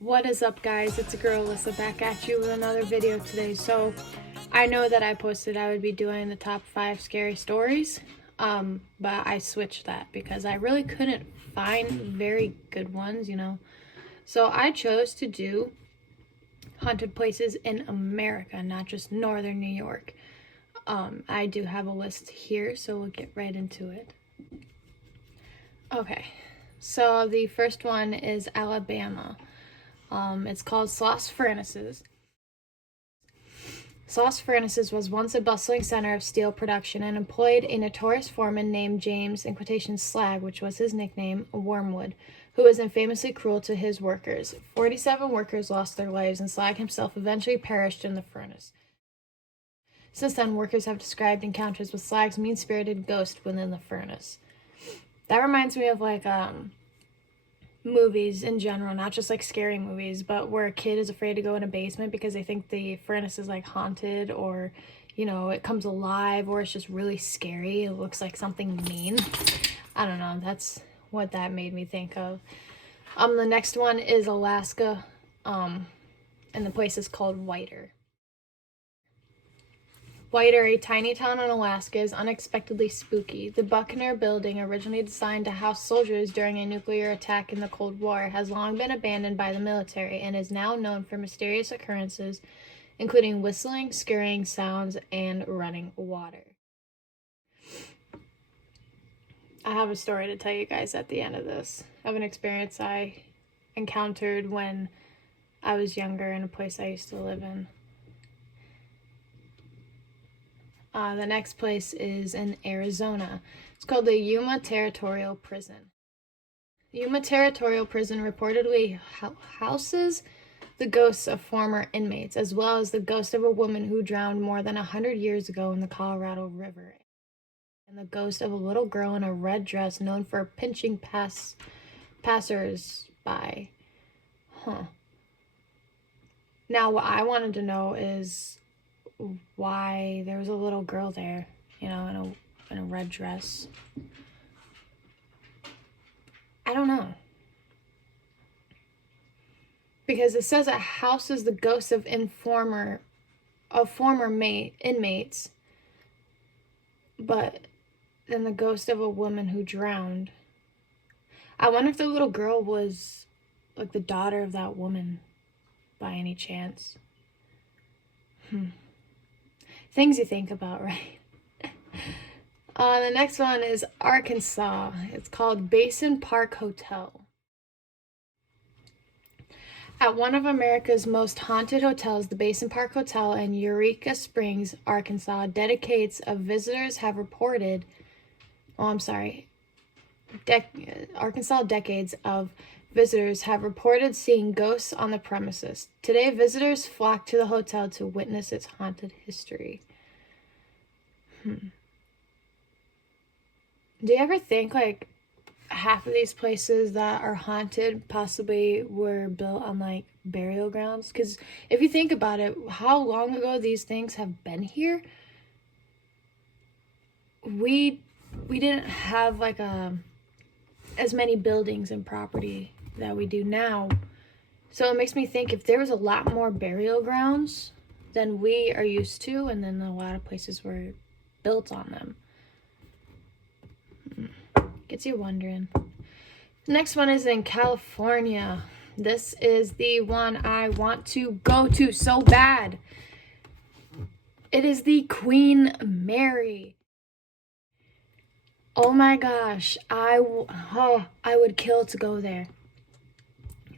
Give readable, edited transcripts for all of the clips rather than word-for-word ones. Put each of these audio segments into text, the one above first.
What is up, guys? It's a girl Alyssa back at you with another video today. So I know that I posted I would be doing the top 5 scary stories, but I switched that because I really couldn't find very good ones. So I chose to do haunted places in America, not just northern New York. I do have a list here, so we'll get right into it. Okay, so the first one is Alabama. It's called Sloss Furnaces. Sloss Furnaces was once a bustling center of steel production and employed a notorious foreman named James, in quotation Slag, which was his nickname, Wormwood, who was infamously cruel to his workers. 47 workers lost their lives, and Slag himself eventually perished in the furnace. Since then, workers have described encounters with Slag's mean-spirited ghost within the furnace. That reminds me of movies in general, not just like scary movies, but where a kid is afraid to go in a basement because they think the furnace is like haunted, or it comes alive, or it's just really scary. It looks like something mean. I don't know, that's what that made me think of. The next one is Alaska, and the place is called Whiter. Whiter, a tiny town in Alaska, is unexpectedly spooky. The Buckner building, originally designed to house soldiers during a nuclear attack in the Cold War, has long been abandoned by the military and is now known for mysterious occurrences, including whistling, scurrying sounds, and running water. I have a story to tell you guys at the end of this, of an experience I encountered when I was younger in a place I used to live in. The next place is in Arizona. It's called the Yuma Territorial Prison. Yuma Territorial Prison reportedly houses the ghosts of former inmates, as well as the ghost of a woman who drowned more than 100 years ago in the Colorado River, and the ghost of a little girl in a red dress known for pinching passers-by. Now, what I wanted to know is why there was a little girl there, in a red dress. I don't know. Because it says it houses the ghosts of former inmates, but then the ghost of a woman who drowned. I wonder if the little girl was like the daughter of that woman by any chance. Things you think about, right? The next one is Arkansas. It's called Basin Park Hotel. At one of America's most haunted hotels, the Basin Park Hotel in Eureka Springs, Arkansas, Arkansas decades of visitors have reported seeing ghosts on the premises. Today, visitors flock to the hotel to witness its haunted history. Do you ever think like half of these places that are haunted possibly were built on like burial grounds? Because if you think about it, how long ago these things have been here, we didn't have like as many buildings and property that we do now. So it makes me think if there was a lot more burial grounds than we are used to, and then a lot of places were built on them. Gets you wondering. The next one is in California. This is the one I want to go to so bad. It is the Queen Mary. Oh my gosh, I would kill to go there.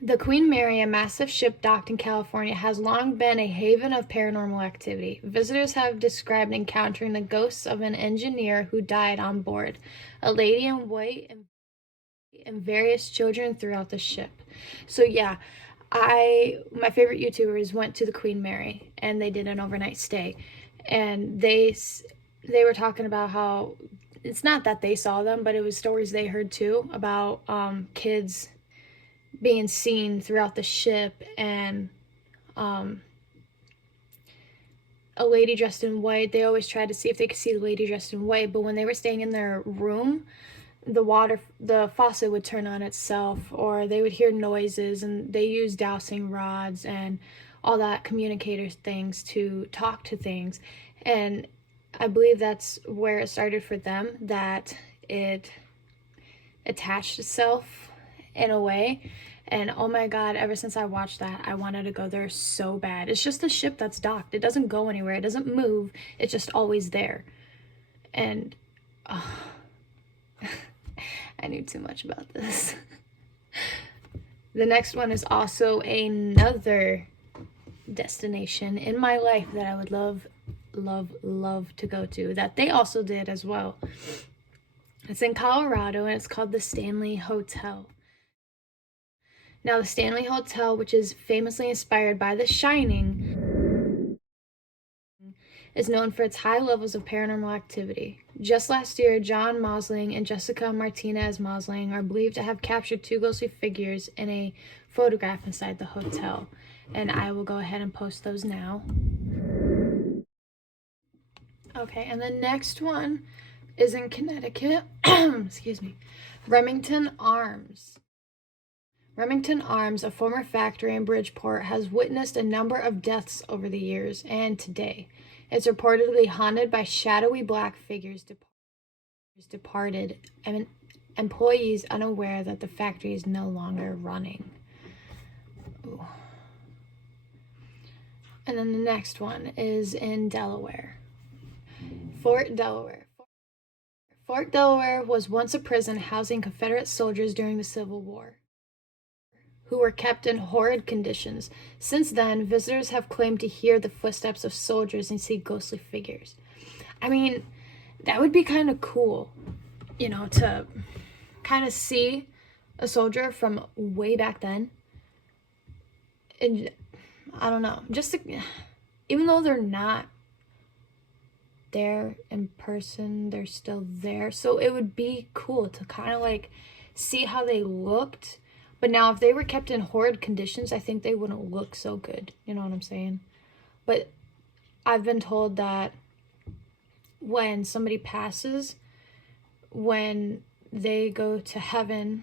The Queen Mary, a massive ship docked in California, has long been a haven of paranormal activity. Visitors have described encountering the ghosts of an engineer who died on board, a lady in white, and various children throughout the ship. So yeah, my favorite YouTubers went to the Queen Mary and they did an overnight stay, and they were talking about how it's not that they saw them, but it was stories they heard too about kids being seen throughout the ship, and a lady dressed in white. They always tried to see if they could see the lady dressed in white, but when they were staying in their room, the faucet would turn on itself, or they would hear noises, and they use dowsing rods and all that communicator things to talk to things. And I believe that's where it started for them, that it attached itself in a way. And oh my god, ever since I watched that, I wanted to go there so bad. It's just a ship that's docked. It doesn't go anywhere. It doesn't move. It's just always there. And I knew too much about this. The next one is also another destination in my life that I would love to go to, that they also did as well. It's in Colorado, and it's called the Stanley Hotel. Now, the Stanley Hotel, which is famously inspired by The Shining, is known for its high levels of paranormal activity. Just last year, John Mosling and Jessica Martinez Mosling are believed to have captured two ghostly figures in a photograph inside the hotel. And I will go ahead and post those now. Okay, and the next one is in Connecticut. Excuse me. Remington Arms. Remington Arms, a former factory in Bridgeport, has witnessed a number of deaths over the years and today. It's reportedly haunted by shadowy black figures departed, and employees unaware that the factory is no longer running. Ooh. And then the next one is in Delaware. Fort Delaware. Fort Delaware was once a prison housing Confederate soldiers during the Civil War, who were kept in horrid conditions. Since then, visitors have claimed to hear the footsteps of soldiers and see ghostly figures. I mean, that would be kind of cool, you know, to kind of see a soldier from way back then. And I don't know, just to, even though they're not there in person, they're still there. So it would be cool to kind of like see how they looked. But now if they were kept in horrid conditions, I think they wouldn't look so good. You know what I'm saying? But I've been told that when somebody passes, when they go to heaven,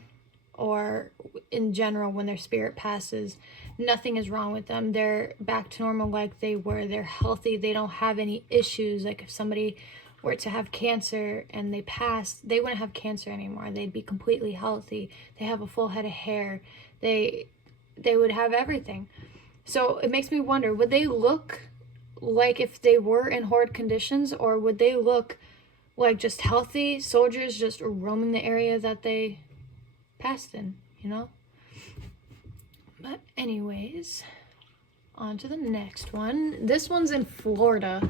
or in general when their spirit passes, nothing is wrong with them. They're back to normal like they were. They're healthy. They don't have any issues. Like if somebody were to have cancer and they passed, they wouldn't have cancer anymore. They'd be completely healthy. They have a full head of hair. They would have everything. So it makes me wonder, would they look like if they were in horrid conditions, or would they look like just healthy soldiers just roaming the area that they passed in, you know? But anyways, on to the next one. This one's in Florida,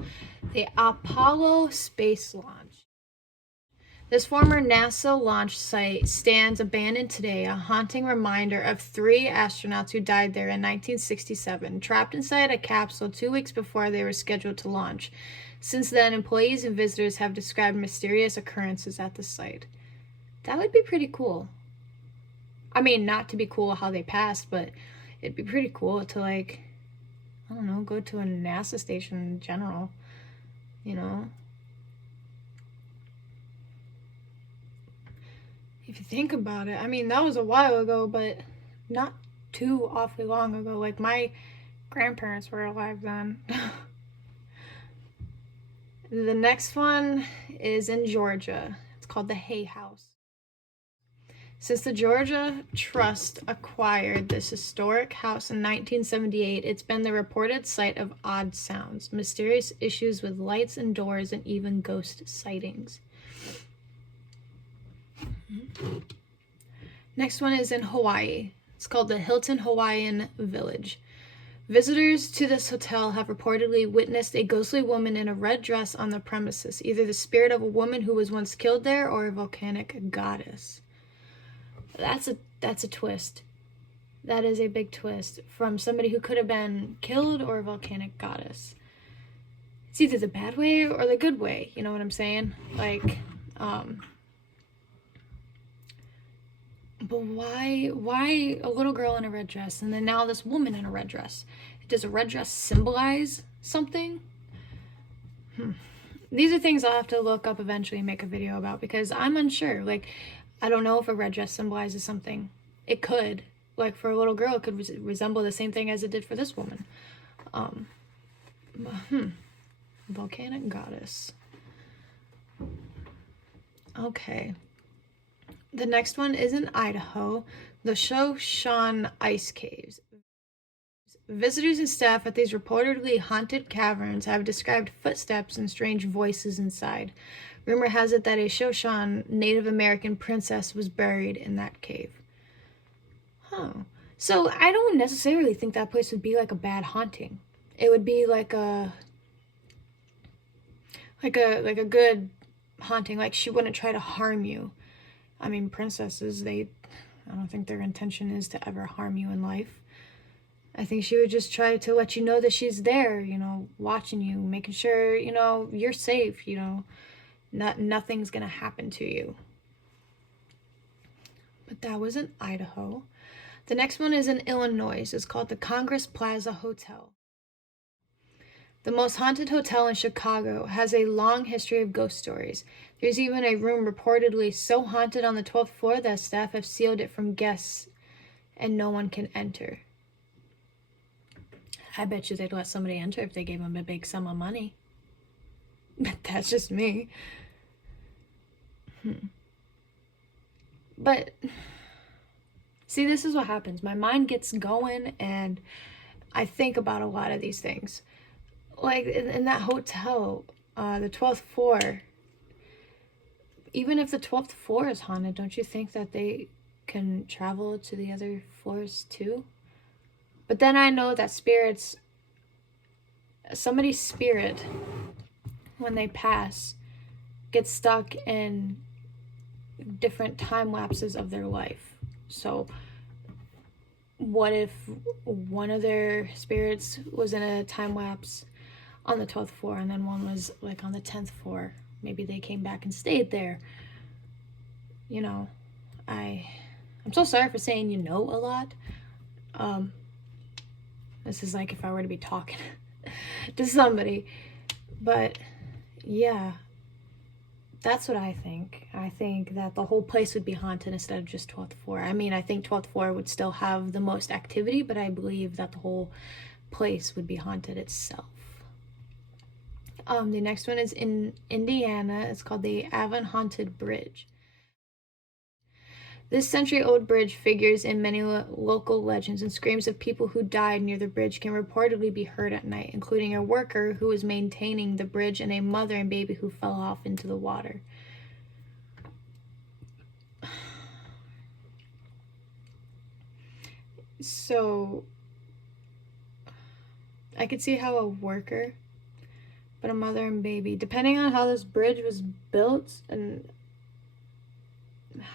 the Apollo Space Launch. This former NASA launch site stands abandoned today, a haunting reminder of 3 astronauts who died there in 1967, trapped inside a capsule 2 weeks before they were scheduled to launch. Since then, employees and visitors have described mysterious occurrences at the site. That would be pretty cool. I mean, not to be cool how they passed, but it'd be pretty cool to, like, I don't know, go to a NASA station in general, you know? If you think about it, I mean, that was a while ago, but not too awfully long ago. Like, my grandparents were alive then. The next one is in Georgia. It's called the Hay House. Since the Georgia Trust acquired this historic house in 1978, it's been the reported site of odd sounds, mysterious issues with lights and doors, and even ghost sightings. Next one is in Hawaii. It's called the Hilton Hawaiian Village. Visitors to this hotel have reportedly witnessed a ghostly woman in a red dress on the premises, either the spirit of a woman who was once killed there or a volcanic goddess. That's a twist. That is a big twist from somebody who could have been killed or a volcanic goddess. It's either the bad way or the good way, you know what I'm saying? Like, but why a little girl in a red dress, and then now this woman in a red dress? Does a red dress symbolize something? These are things I'll have to look up eventually and make a video about, because I'm unsure. Like, I don't know if a red dress symbolizes something. It could. Like, for a little girl, it could resemble the same thing as it did for this woman. Volcanic goddess. Okay. The next one is in Idaho, the Shoshone Ice Caves. Visitors and staff at these reportedly haunted caverns have described footsteps and strange voices inside. Rumor has it that a Shoshone Native American princess was buried in that cave. So I don't necessarily think that place would be like a bad haunting. It would be like a good haunting. Like, she wouldn't try to harm you. I mean, princesses, I don't think their intention is to ever harm you in life. I think she would just try to let you know that she's there, watching you, making sure, you're safe, nothing's gonna happen to you. But that was in Idaho. The next one is in Illinois. It's called the Congress Plaza Hotel. The most haunted hotel in Chicago has a long history of ghost stories. There's even a room reportedly so haunted on the 12th floor that staff have sealed it from guests and no one can enter. I bet you they'd let somebody enter if they gave them a big sum of money. But that's just me. But see, this is what happens. My mind gets going and I think about a lot of these things. Like in that hotel, the 12th floor, even if the 12th floor is haunted, don't you think that they can travel to the other floors too? But then I know that somebody's spirit, when they pass, gets stuck in different time lapses of their life. So what if one of their spirits was in a time lapse on the 12th floor and then one was like on the 10th floor? Maybe they came back and stayed there. I'm so sorry for saying a lot. This is like if I were to be talking to somebody. But yeah, that's what I think. I think that the whole place would be haunted instead of just 12th floor. I mean, I think 12th floor would still have the most activity, but I believe that the whole place would be haunted itself. The next one is in Indiana. It's called the Avon Haunted Bridge. This century-old bridge figures in many local legends, and screams of people who died near the bridge can reportedly be heard at night, including a worker who was maintaining the bridge and a mother and baby who fell off into the water. So I could see how a worker, but a mother and baby, depending on how this bridge was built and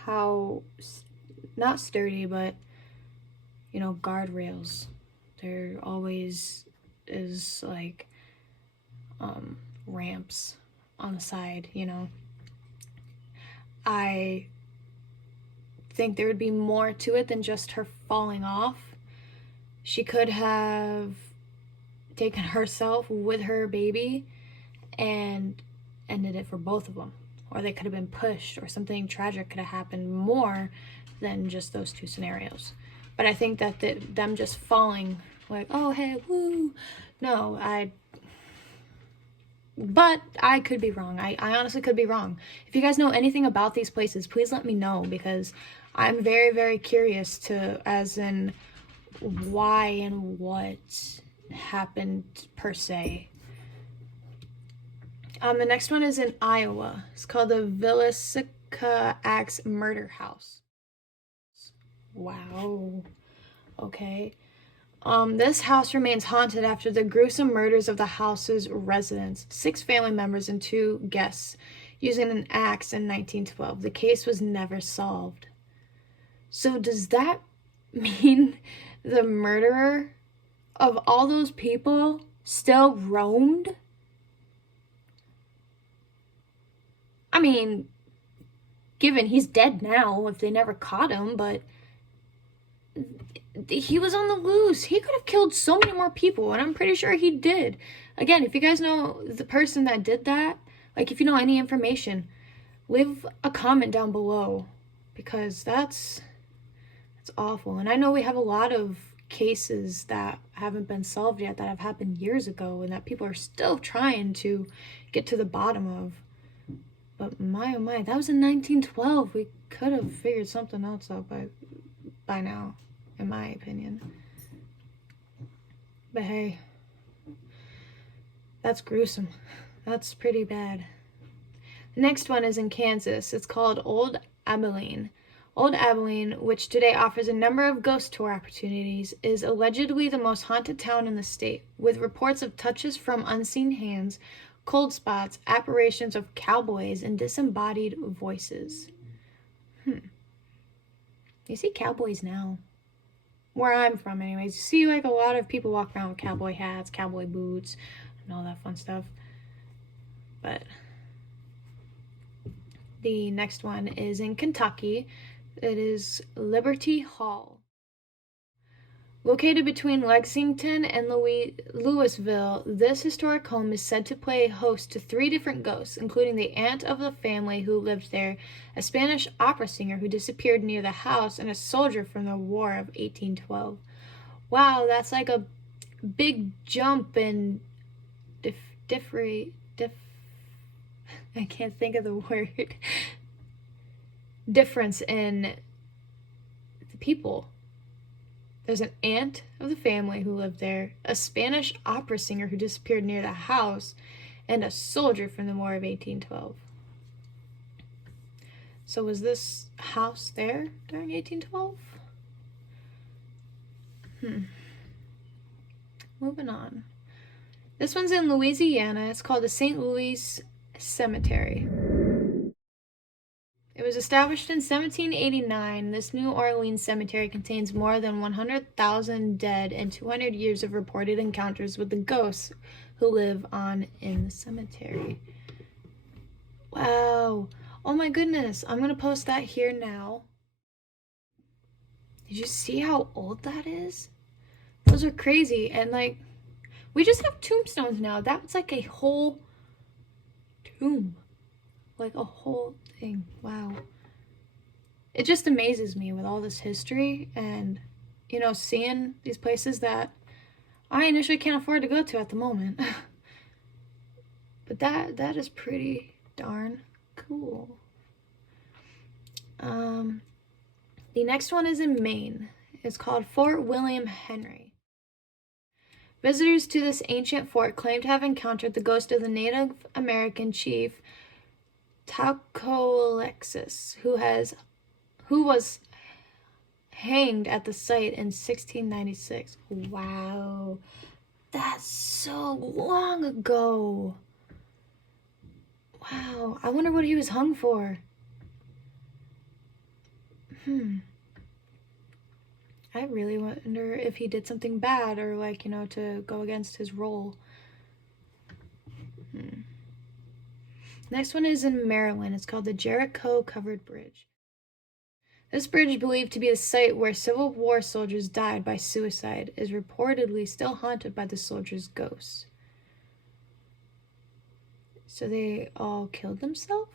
how, not sturdy, but guardrails, there always is like ramps on the side. I think there would be more to it than just her falling off. She could have taken herself with her baby and ended it for both of them. Or they could have been pushed, or something tragic could have happened more than just those two scenarios. But I think that them just falling, like, oh, hey, woo. No, but I could be wrong. I honestly could be wrong. If you guys know anything about these places, please let me know, because I'm very, very curious as in why and what happened per se. The next one is in Iowa. It's called the Villisca Axe Murder House. Wow. Okay. This house remains haunted after the gruesome murders of the house's residents, 6 family members and 2 guests, using an axe in 1912. The case was never solved. So does that mean the murderer of all those people still roamed? I mean, given he's dead now, if they never caught him, but he was on the loose. He could have killed so many more people, and I'm pretty sure he did. Again, if you guys know the person that did that, like if you know any information, leave a comment down below, because that's awful. And I know we have a lot of cases that haven't been solved yet that have happened years ago and that people are still trying to get to the bottom of. But my oh my, that was in 1912. We could have figured something else out by now, in my opinion. But hey, that's gruesome. That's pretty bad. The next one is in Kansas. It's called Old Abilene. Old Abilene, which today offers a number of ghost tour opportunities, is allegedly the most haunted town in the state, with reports of touches from unseen hands, cold spots, apparitions of cowboys, and disembodied voices. You see cowboys now. Where I'm from, anyways. You see, like, a lot of people walk around with cowboy hats, cowboy boots, and all that fun stuff. But the next one is in Kentucky. It is Liberty Hall. Located between Lexington and Louisville, this historic home is said to play host to 3 different ghosts, including the aunt of the family who lived there, a Spanish opera singer who disappeared near the house, and a soldier from the War of 1812. Wow, that's like a big jump in I can't think of the word. Difference in the people. There's an aunt of the family who lived there, a Spanish opera singer who disappeared near the house, and a soldier from the War of 1812. So was this house there during 1812? Moving on. This one's in Louisiana. It's called the St. Louis Cemetery. It was established in 1789. This New Orleans cemetery contains more than 100,000 dead and 200 years of reported encounters with the ghosts who live on in the cemetery. Wow. Oh my goodness. I'm going to post that here now. Did you see how old that is? Those are crazy. And like, we just have tombstones now. That's like a whole tomb. Like a whole thing. Wow. It just amazes me with all this history and, you know, seeing these places that I initially can't afford to go to at the moment. But that is pretty darn cool. The next one is in Maine. It's called Fort William Henry. Visitors to this ancient fort claim to have encountered the ghost of the Native American chief Taucolexis, who was hanged at the site in 1696. Wow, that's so long ago. Wow, I wonder what he was hung for. I really wonder if he did something bad or, like, you know, to go against his role. Next one is in Maryland. It's called the Jericho Covered Bridge. This bridge, believed to be the site where Civil War soldiers died by suicide, is reportedly still haunted by the soldiers' ghosts. So they all killed themselves?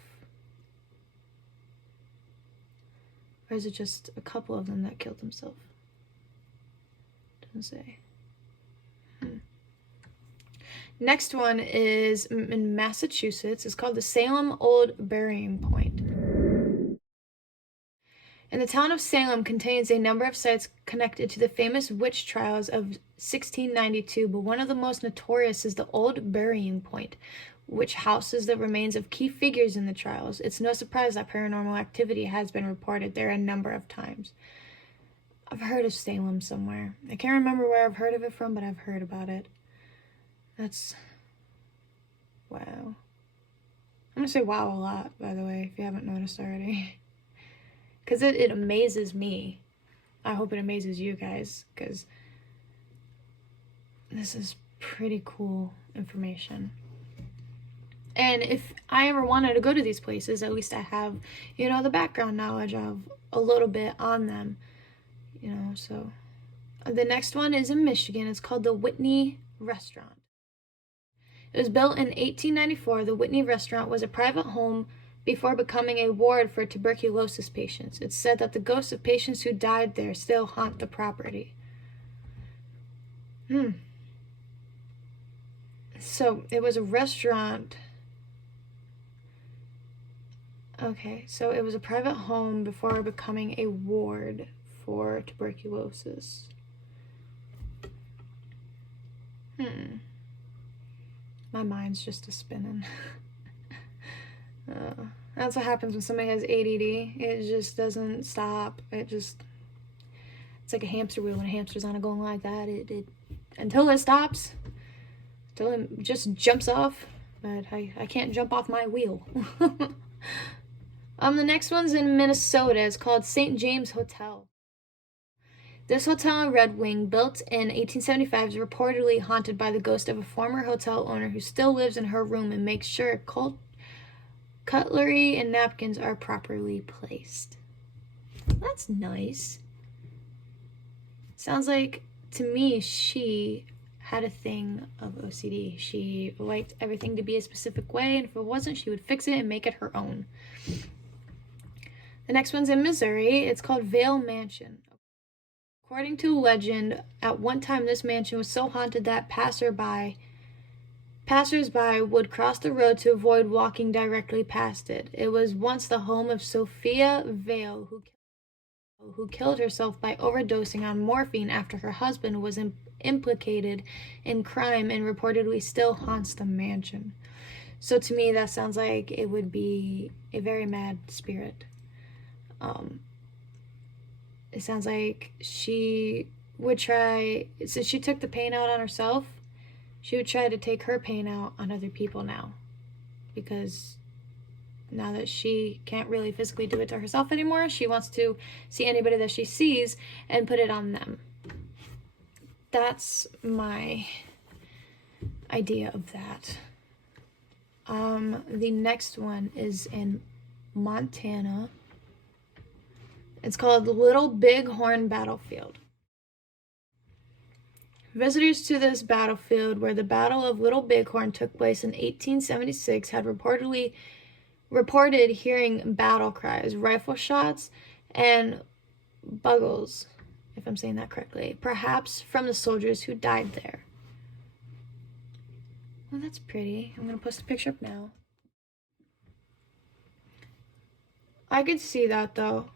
Or is it just a couple of them that killed themselves? Doesn't say. Next one is in Massachusetts. It's called the Salem Old Burying Point. And the town of Salem contains a number of sites connected to the famous witch trials of 1692, but one of the most notorious is the Old Burying Point, which houses the remains of key figures in the trials. It's no surprise that paranormal activity has been reported there a number of times. I've heard of Salem somewhere. I can't remember where I've heard of it from, but I've heard about it. That's... wow. I'm gonna say wow a lot, by the way, if you haven't noticed already. Because it amazes me. I hope it amazes you guys, because this is pretty cool information. And if I ever wanted to go to these places, at least I have, you know, the background knowledge of a little bit on them. You know, so. The next one is in Michigan. It's called the Whitney Restaurant. It was built in 1894. The Whitney Restaurant was a private home before becoming a ward for tuberculosis patients. It's said that the ghosts of patients who died there still haunt the property. So it was a restaurant. Okay, so it was a private home before becoming a ward for tuberculosis. My mind's just a spinning. That's what happens when somebody has ADD. It just doesn't stop. It's like a hamster wheel. When a hamster's on a going like that, it until it stops, until it just jumps off. But I can't jump off my wheel. The next one's in Minnesota. It's called St. James Hotel. This hotel in Red Wing, built in 1875, is reportedly haunted by the ghost of a former hotel owner who still lives in her room and makes sure cutlery and napkins are properly placed. That's nice. Sounds like, to me, she had a thing of OCD. She liked everything to be a specific way, and if it wasn't, she would fix it and make it her own. The next one's in Missouri. It's called Vale Mansion. According to legend, at one time this mansion was so haunted that passersby would cross the road to avoid walking directly past it. It was once the home of Sophia Vale, who killed herself by overdosing on morphine after her husband was implicated in crime and reportedly still haunts the mansion. So to me, that sounds like it would be a very mad spirit. It sounds like she would try, since she took the pain out on herself, she would try to take her pain out on other people now. Because now that she can't really physically do it to herself anymore, she wants to see anybody that she sees and put it on them. That's my idea of that. The next one is in Montana. It's called the Little Bighorn Battlefield. Visitors to this battlefield, where the Battle of Little Bighorn took place in 1876, had reported hearing battle cries, rifle shots, and bugles, if I'm saying that correctly, perhaps from the soldiers who died there. Well, that's pretty. I'm going to post a picture up now. I could see that, though.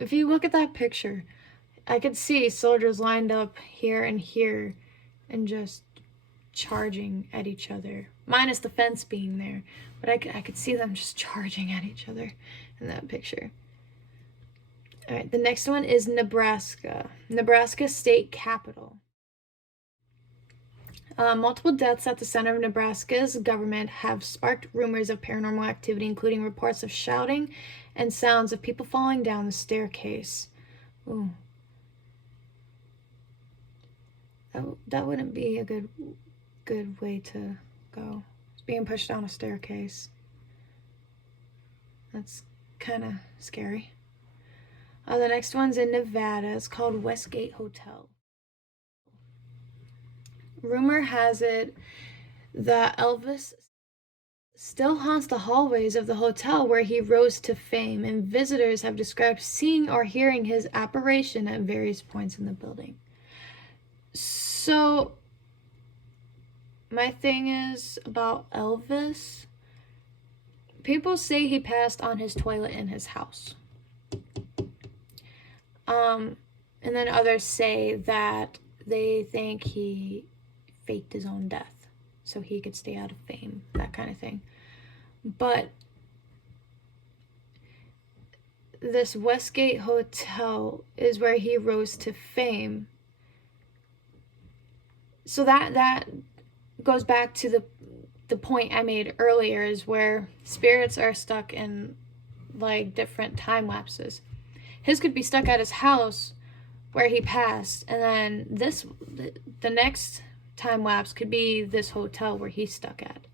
If you look at that picture, I could see soldiers lined up here and here and just charging at each other, minus the fence being there, but I could see them just charging at each other in that picture. All right, the next one is Nebraska state capital. Multiple deaths at the center of Nebraska's government have sparked rumors of paranormal activity, including reports of shouting and sounds of people falling down the staircase. Ooh. That wouldn't be a good way to go. Being pushed down a staircase. That's kind of scary. The next one's in Nevada. It's called Westgate Hotel. Rumor has it that Elvis still haunts the hallways of the hotel where he rose to fame, and visitors have described seeing or hearing his apparition at various points in the building. So, my thing is about Elvis. People say he passed on his toilet in his house. And then others say that they think he faked his own death so he could stay out of fame, that kind of thing. But this Westgate Hotel is where he rose to fame. So that goes back to the point I made earlier, is where spirits are stuck in like different time lapses. His could be stuck at his house where he passed, and then the next time lapse could be this hotel where he's stuck at.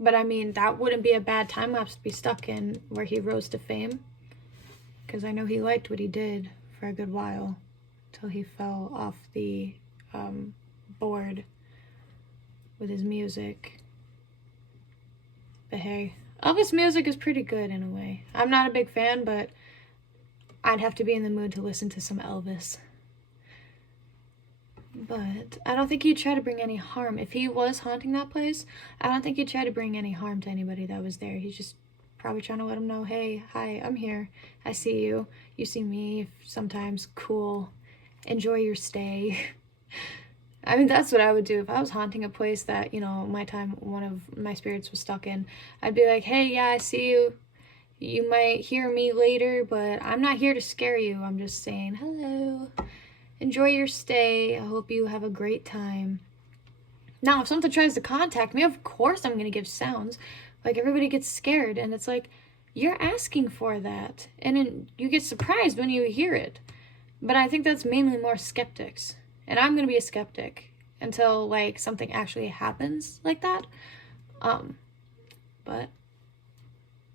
But I mean, that wouldn't be a bad time lapse to be stuck in, where he rose to fame, because I know he liked what he did for a good while till he fell off the board with his music. But hey, Elvis music is pretty good in a way. I'm not a big fan, but I'd have to be in the mood to listen to some Elvis. But I don't think he'd try to bring any harm. If he was haunting that place, I don't think he'd try to bring any harm to anybody that was there. He's just probably trying to let them know, hey, hi, I'm here. I see you. You see me sometimes. Cool. Enjoy your stay. I mean, that's what I would do if I was haunting a place that, you know, one of my spirits was stuck in. I'd be like, hey, yeah, I see you. You might hear me later, but I'm not here to scare you. I'm just saying hello. Enjoy your stay. I hope you have a great time. Now, if something tries to contact me, of course I'm going to give sounds. Like, everybody gets scared, and it's like, you're asking for that. And then you get surprised when you hear it. But I think that's mainly more skeptics. And I'm going to be a skeptic until, like, something actually happens like that. But,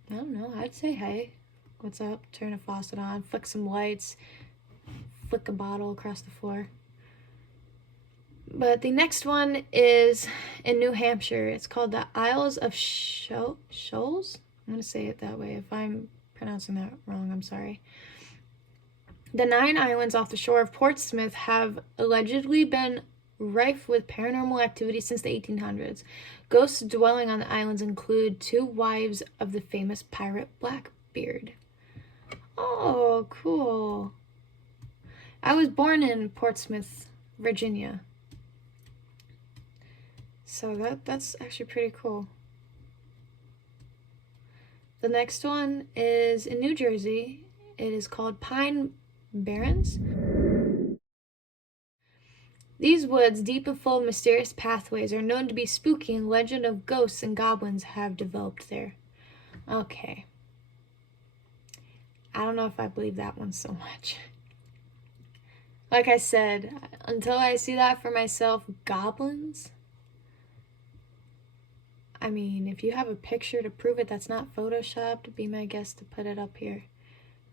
I don't know. I'd say, hey, what's up? Turn a faucet on, flick some lights, flick a bottle across the floor. But the next one is in New Hampshire. It's called the Isles of Shoals. I'm going to say it that way. If I'm pronouncing that wrong, I'm sorry. The 9 islands off the shore of Portsmouth have allegedly been rife with paranormal activity since the 1800s. Ghosts dwelling on the islands include 2 wives of the famous pirate Blackbeard. Oh, cool. I was born in Portsmouth, Virginia. So that's actually pretty cool. The next one is in New Jersey. It is called Pine Barrens. These woods, deep and full of mysterious pathways, are known to be spooky, and legend of ghosts and goblins have developed there. Okay. I don't know if I believe that one so much. Like I said, until I see that for myself, goblins? I mean, if you have a picture to prove it that's not photoshopped, be my guest to put it up here.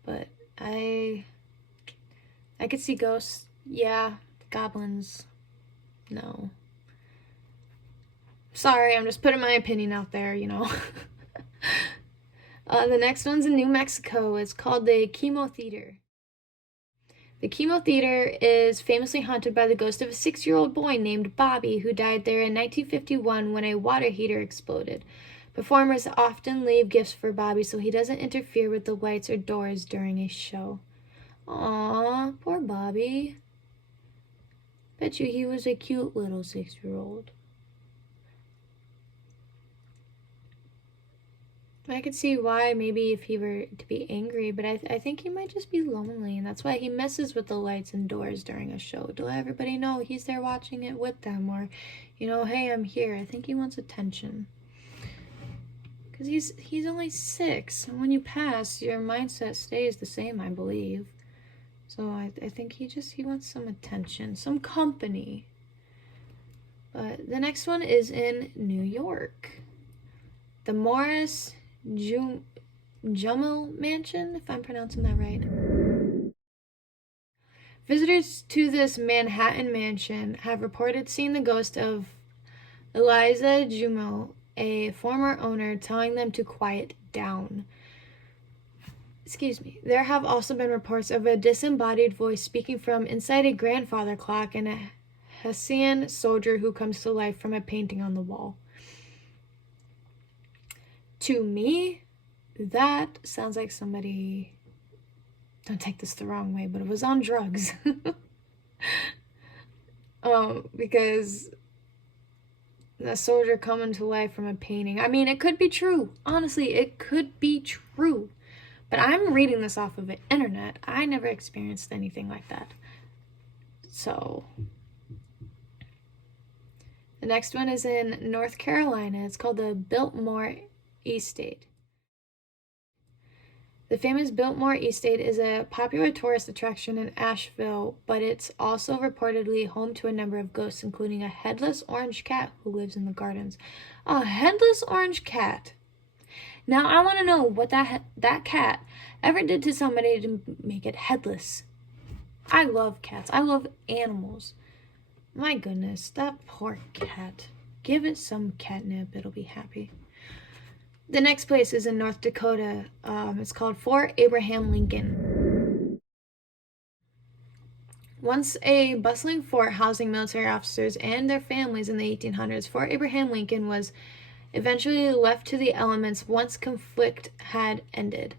But I could see ghosts. Yeah. Goblins. No. Sorry, I'm just putting my opinion out there, you know. The next one's in New Mexico. It's called the Chemo Theater. The Chemo Theater is famously haunted by the ghost of a 6-year-old boy named Bobby who died there in 1951 when a water heater exploded. Performers often leave gifts for Bobby so he doesn't interfere with the lights or doors during a show. Aww, poor Bobby. Bet you he was a cute little 6-year-old. I could see why, maybe if he were to be angry, but I think he might just be lonely, and that's why he messes with the lights and doors during a show, to let everybody know he's there watching it with them, or, you know, hey, I'm here. I think he wants attention. Because he's only 6, and when you pass, your mindset stays the same, I believe. So I think he wants some attention, some company. But the next one is in New York. The Morris Jumel Mansion, if I'm pronouncing that right. Visitors to this Manhattan mansion have reported seeing the ghost of Eliza Jumel, a former owner, telling them to quiet down. Excuse me. There have also been reports of a disembodied voice speaking from inside a grandfather clock and a Hessian soldier who comes to life from a painting on the wall. To me, that sounds like somebody, don't take this the wrong way, but it was on drugs. Because the soldier coming to life from a painting. I mean, it could be true. Honestly, it could be true. But I'm reading this off of the internet. I never experienced anything like that. So, the next one is in North Carolina. It's called the Biltmore Estate. The famous Biltmore Estate is a popular tourist attraction in Asheville, but it's also reportedly home to a number of ghosts, including a headless orange cat who lives in the gardens. A headless orange cat. Now, I want to know what that cat ever did to somebody to make it headless. I love cats. I love animals. My goodness, that poor cat. Give it some catnip. It'll be happy. The next place is in North Dakota. It's called Fort Abraham Lincoln. Once a bustling fort housing military officers and their families in the 1800s, Fort Abraham Lincoln was eventually left to the elements once conflict had ended.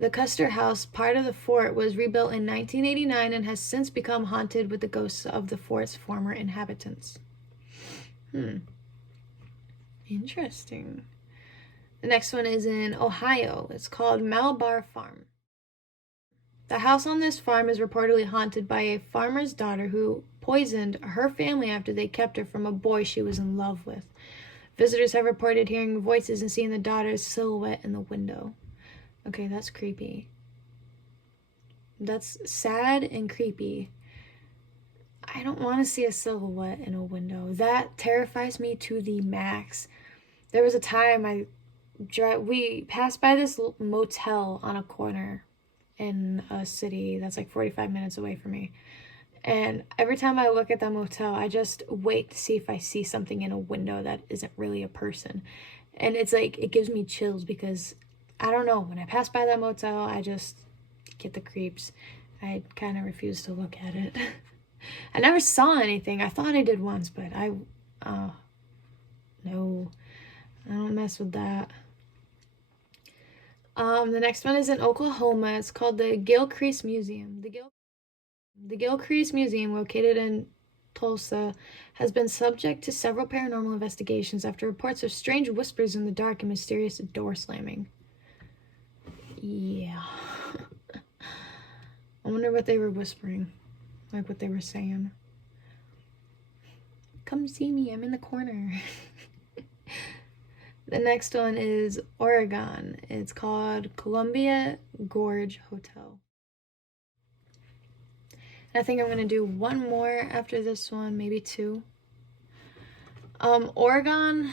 The Custer House, part of the fort, was rebuilt in 1989 and has since become haunted with the ghosts of the fort's former inhabitants. Interesting. The next one is in Ohio. It's called Malabar Farm. The house on this farm is reportedly haunted by a farmer's daughter who poisoned her family after they kept her from a boy she was in love with. Visitors have reported hearing voices and seeing the daughter's silhouette in the window. Okay, that's creepy. That's sad and creepy. I don't want to see a silhouette in a window. That terrifies me to the max. There was a time we passed by this motel on a corner in a city that's like 45 minutes away from me. And every time I look at that motel, I just wait to see if I see something in a window that isn't really a person. And it's like, it gives me chills because, I don't know, when I pass by that motel, I just get the creeps. I kind of refuse to look at it. I never saw anything. I thought I did once, but no, I don't mess with that. The next one is in Oklahoma. It's called the Gilcrease Museum. The Gilcrease Museum, located in Tulsa, has been subject to several paranormal investigations after reports of strange whispers in the dark and mysterious door slamming. Yeah. I wonder what they were whispering. Like what they were saying. Come see me, I'm in the corner. The next one is Oregon. It's called Columbia Gorge Hotel. And I think I'm going to do one more after this one, maybe two. Oregon,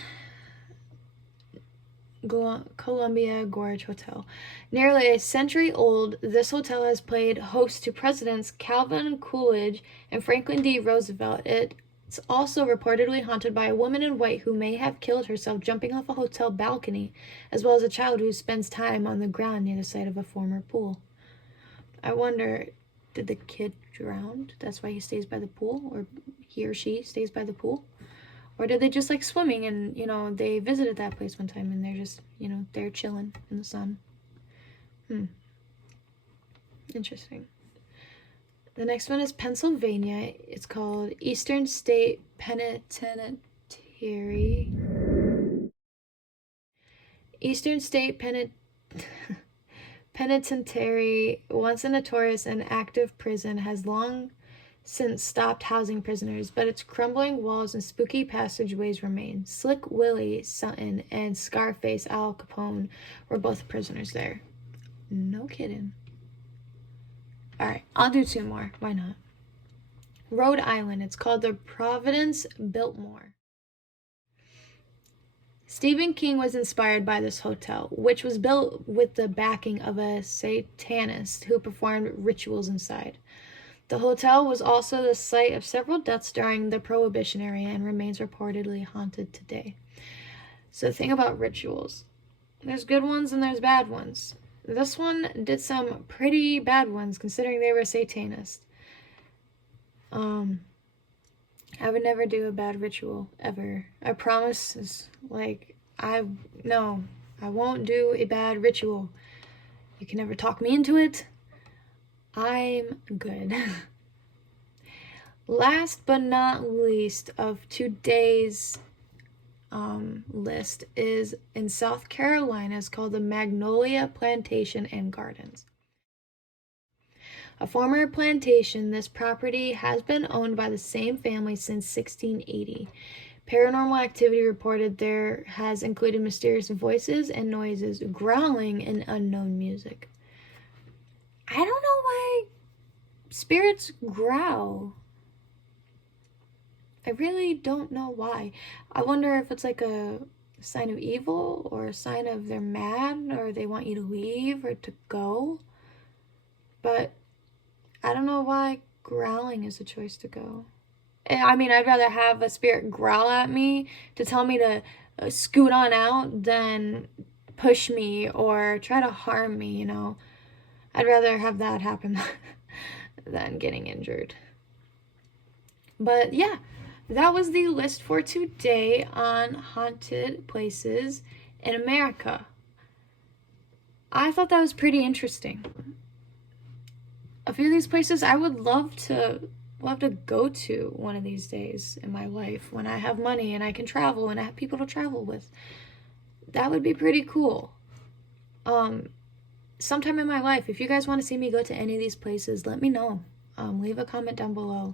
Columbia Gorge Hotel. Nearly a century old, this hotel has played host to Presidents Calvin Coolidge and Franklin D. Roosevelt. It's also reportedly haunted by a woman in white who may have killed herself jumping off a hotel balcony, as well as a child who spends time on the ground near the site of a former pool. I wonder, did the kid drown? That's why he stays by the pool? Or he or she stays by the pool? Or did they just like swimming and, they visited that place one time and they're just, they're chilling in the sun? Interesting. The next one is Pennsylvania. It's called Eastern State Penitentiary. Eastern State Penitentiary, once a notorious and active prison, has long since stopped housing prisoners, but its crumbling walls and spooky passageways remain. Slick Willie Sutton and Scarface Al Capone were both prisoners there. No kidding. Alright, I'll do two more. Why not? Rhode Island. It's called the Providence Biltmore. Stephen King was inspired by this hotel, which was built with the backing of a Satanist who performed rituals inside. The hotel was also the site of several deaths during the Prohibition era and remains reportedly haunted today. So the thing about rituals, there's good ones and there's bad ones. This one did some pretty bad ones considering they were Satanist. I would never do a bad ritual ever. I promise. I won't do a bad ritual. You can never talk me into it. I'm good. Last but not least of today's list is in South Carolina. It's called the Magnolia Plantation and Gardens. A former plantation, this property has been owned by the same family since 1680. Paranormal activity reported there has included mysterious voices and noises, growling, and unknown music. I don't know why spirits growl. I really don't know why. I wonder if it's like a sign of evil or a sign of they're mad or they want you to leave or to go. But I don't know why growling is a choice to go. I mean, I'd rather have a spirit growl at me to tell me to scoot on out than push me or try to harm me, you know. I'd rather have that happen than getting injured. But yeah, that was the list for today on haunted places in America. I thought that was pretty interesting. A few of these places I would love to go to one of these days in my life when I have money and I can travel and I have people to travel with. That would be pretty cool. Sometime in my life, if you guys want to see me go to any of these places, let me know. Leave a comment down below.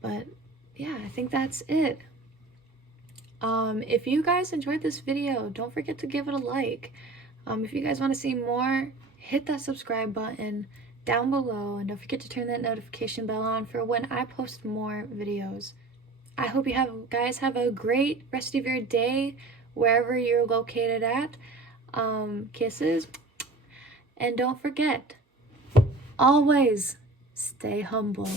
But yeah, I think that's it. If you guys enjoyed this video, don't forget to give it a like. If you guys want to see more, hit that subscribe button down below, and don't forget to turn that notification bell on for when I post more videos. I hope you guys have a great rest of your day wherever you're located at. Kisses, and don't forget, always stay humble.